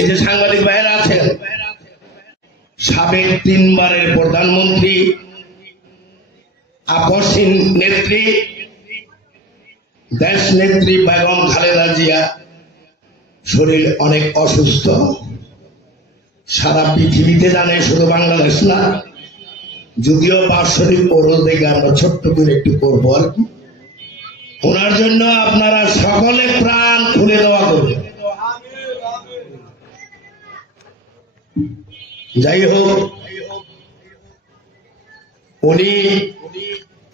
এই সাংবাদিক সাবেক তিনবারের প্রধানমন্ত্রী নেত্রী, দেশ নেত্রী বেগম খালেদা জিয়া, শরীর অনেক অসুস্থ। সারা পৃথিবীতে জানে শুধু বাংলাদেশ না, যদিও বাৎসরিক পৌরল থেকে আমরা ছোট্ট করে একটু করব আর কি। ওনার জন্য আপনারা সকলে প্রাণ খুলে দেওয়া করবেন যাই হোক উনি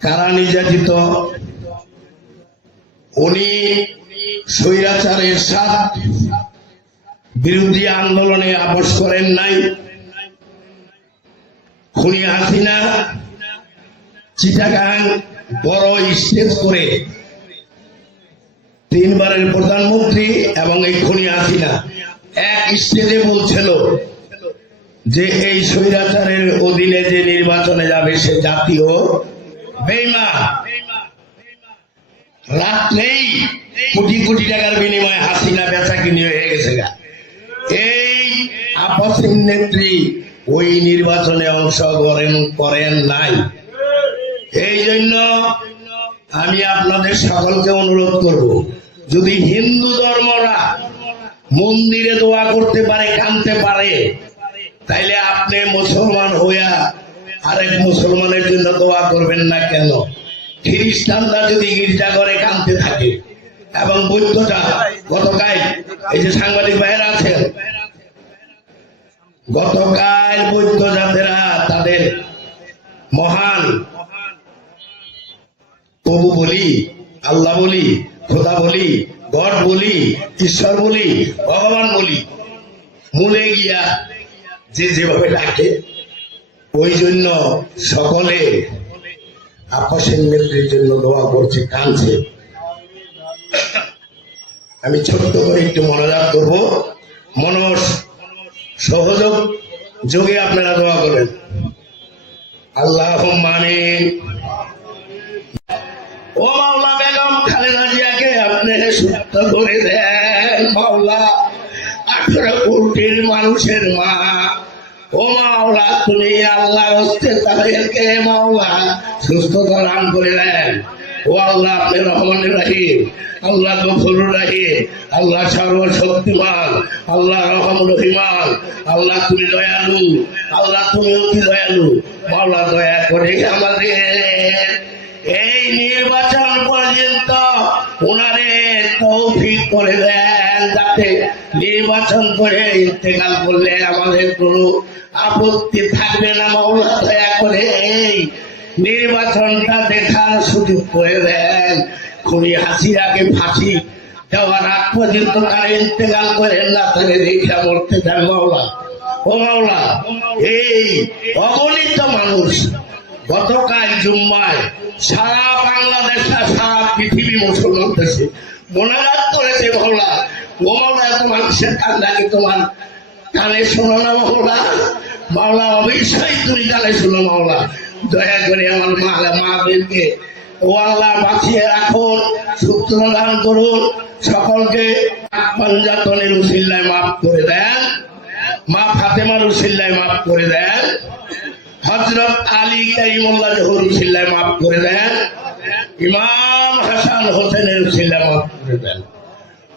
কারা নির্যাতিত? উনি স্বৈরাচারের সাথ বিরোধী আন্দোলনে আপোষ করেন নাই। খুনি হাসিনা, চিটাগাং বড় স্টেজ করে তিনবারের প্রধানমন্ত্রী এবং এই খুনি হাসিনা এক স্টেজে বলছিল যে এই স্বৈরাচারের অধীনে যে নির্বাচনে যাবে সে জাতীয় বেইমা রাত্রেই কোটি কোটি টাকার বিনিময়ে হাসিনা বেচা কিনে হয়ে গেছে গা। এই আপসিন নেত্রী ওই নির্বাচনে অংশগ্রহণ করেন নাই। এই জন্য আমি আপনাদের সকলকে অনুরোধ করব, যদি হিন্দু ধর্মরা মন্দিরে দোয়া করতে পারে কানতে পারে তাইলে আপনি মুসলমান হইয়া আরেক মুসলমানের জন্য দোয়া করবেন না কেন? খ্রিস্টানরা যদি গির্জা করে কানতে থাকে। এবং বৌদ্ধটা, গতকাল এই যে সাংবাদিক ভাইয়েরা আছেন, গতকাল বৌদ্ধ জাতেরা তাদের মহান প্রভু বলি, আল্লাহ বলি, খোদা বলি, গড বলি, ঈশ্বর বলি, ভগবান বলি, মূলে গিয়া যে যেভাবে ডাকে ওই জন্য সকলে আপসের নেত্রীর জন্য দোয়া করছে কানছে আমি ছোট্ট করে একটু মনোযোগ করব। মনস সহযোগ যোগে আপনারা দোয়া করবেন। আল্লাহ মানে ও মাওলা বেগম খালেদা জিয়াকে আপনি সুস্থ করে দেন, মাওলা। আঠারো কোটির মানুষের মা ও মাওলা, তুমি আল্লাহর হস্তে তাদেরকে মাওলা সুস্থতা দান করে দেন। ও আল্লাহ, আপনি রহমান রাহিম, আল্লাহ গফুর রাহিম, আল্লাহ সর্বশক্তিমান, আল্লাহ রহম রহিমান, আল্লাহ তুমি দয়ালু, আল্লাহ তুমি অতি দয়ালু। মাওলা, দয়া করে আমাদের এই নির্বাচন পর্যন্ত ওনারে তৌফিক করে দেন। যাতে নির্বাচন করে ইন্তেকাল করলে আমাদের কোনো আপত্তি থাকবে না, মাওলা দয়া করে। এই নির্বাচনটা দেখার সুযোগ করে দেন। খুনি হাসিরাকে ফাঁসি দেওয়ার আগ পর্যন্ত তারা ইন্তেকাল করেন না, তাহলে রেখা মরতে দেন, মাওলা। ও মাওলা, এই অগণিত মানুষ গতকাল জুম্মায় সারা বাংলাদেশ সারা পৃথিবী মুসলমান দেশে মোনাজাত করেছে মহলা তোমার? কানে শোনো না মাওলা তুমি কানে শোনো মাওলা দয়া করে আমার মা ও আল্লাহ বাঁচিয়ে রাখুন দান করুন, সকলকে পাঞ্জাতনের উসিল্লায় মাফ করে দেন। মা ফাতেমার উসিল্লায় মাফ করে দেন। হজরত আলী কাইমুল্লাহ জহুর উসিল্লায় মাফ করে দেন। ইমাম হাসান হোসেনের উসিল্লায় মাফ করে দেন।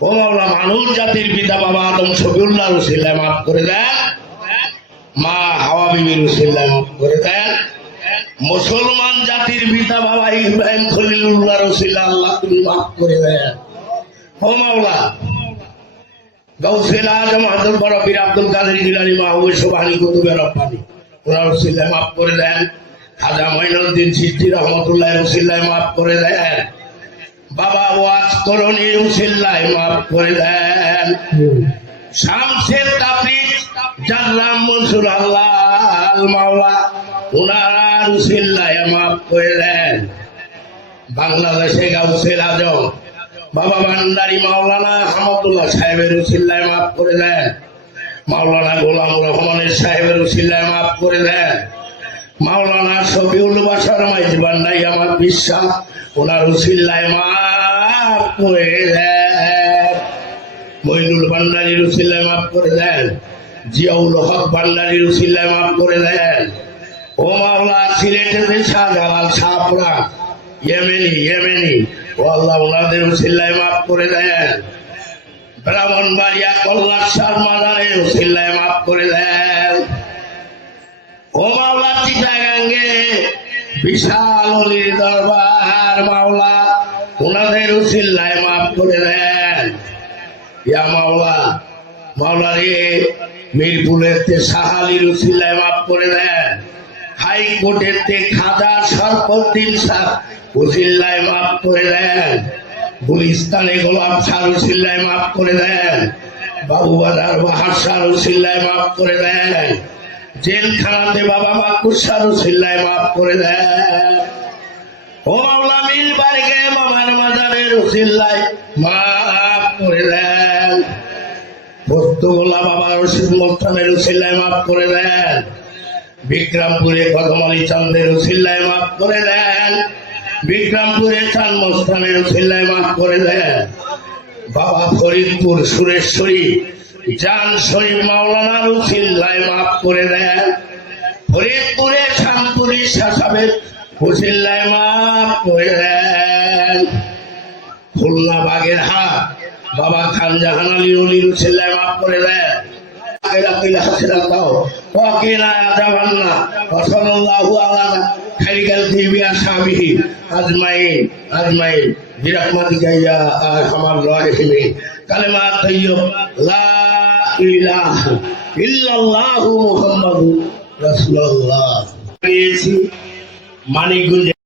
ও মাওলা, মানুষ জাতির পিতা বাবা আদম শফিউল্লাহ উসিল্লায় মাফ করে দেন। মা হাওয়া বিবির উসিল্লায় মাফ করে দেন। মুসলমান জাতির পিতা বাবা ইব্রাহিম খলিলুল্লাহ রসিল্লা আল্লাহ তুমি মাফ করে দেন। ও আজম আব্দুল বরফির আব্দুল কাদের রব্বানি ওনার মাফ করে দেন। খাজা রহমতুল্লাহ মাফ করে দেন। বাবা ওয়াজ করণী রসিল্লায় মাফ করে দেন। শামসের তাবরিজ জাল্লাম মনসুর আল্লাহ আল মাওলা। ওনারা রসিল্লায় মাফ করে দেন। বাংলাদেশে গাউসের আজম। বাবা ভান্ডারি মাওলানা আহমদুল্লাহ সাহেবের উসিল্লায় মাফ করে দেন। মাওলানা গোলাম রহমানের সাহেবের উসিল্লায় মাফ করে দেন। মাওলানা শফিউল বাসার মাইজ বান্ডাই আমার বিশ্বাস। ওনার উসিল্লায় মাফ করে দেন। মইনুল ভান্ডারীর উসিল্লায় মাফ করে দেন। জিয়াউল হক ভান্ডারীর উসিল্লায় মাফ করে দেন। ও মাওলা, সিলেটের যে শাহজালাল শাহপুরা ইয়েমেনি ইয়েমেনি। ও আল্লাহ, ওনাদের উসিল্লায় মাফ করে দেন। ব্রাহ্মণবাড়িয়া কল্যাণ শাহ মাদারে উসিল্লায় মাফ করে দেন। ও মাওলা বিশাল দরবার, মাওলা ওনাদের উসিল্লায় মাফ করে দেন। ইয়া মাওলা মাওলা রে মিরপুরেতে সাহালির উসিল্লায় মাফ করে দেন। হাইকোর্টের তে খাজা সরফুদ্দিন শাহ উসিল্লায় মাফ করে দেন। গুলিস্তানে গোলাম শাহ উসিল্লায় মাফ করে দেন। বাবুবাজার বাহার শাহ উসিল্লায় মাফ করে দেন। জেলখানাতে বাবা মাকুর শাহ উসিল্লায় মাফ করে দেন ও মাওলা মিল বাড়িকে বাবার মাজারের উসিল্লায় মাফ করে দেন। বস্তুগোলা বাবা রশিদ উসিল্লায় মাফ করে দেন। বিক্রমপুরে কদমালি চন্দ্রের উসিল্লায় মাফ করে দেন। বিক্রমপুরে চান মোস্তানের উসিল্লায় মাফ করে দেন। বাবা ফরিদপুর সুরেশ্বরী জান শরীফ মাওলানার উসিল্লায় মাফ করে দেন ফরিদপুরে শামপুরি শাসাবের মাফ করে দেন। খুলনা বাগের হাট, বাবা খান জাহান আলী অলির উসিল্লায় মাফ করে দেন। আরহামার রাহিমিন। কালেমা তাইয়্যিব লা ইলাহা ইল্লাল্লাহু মুহাম্মাদুর রাসূলুল্লাহ। পেয়েছি মানিকগঞ্জ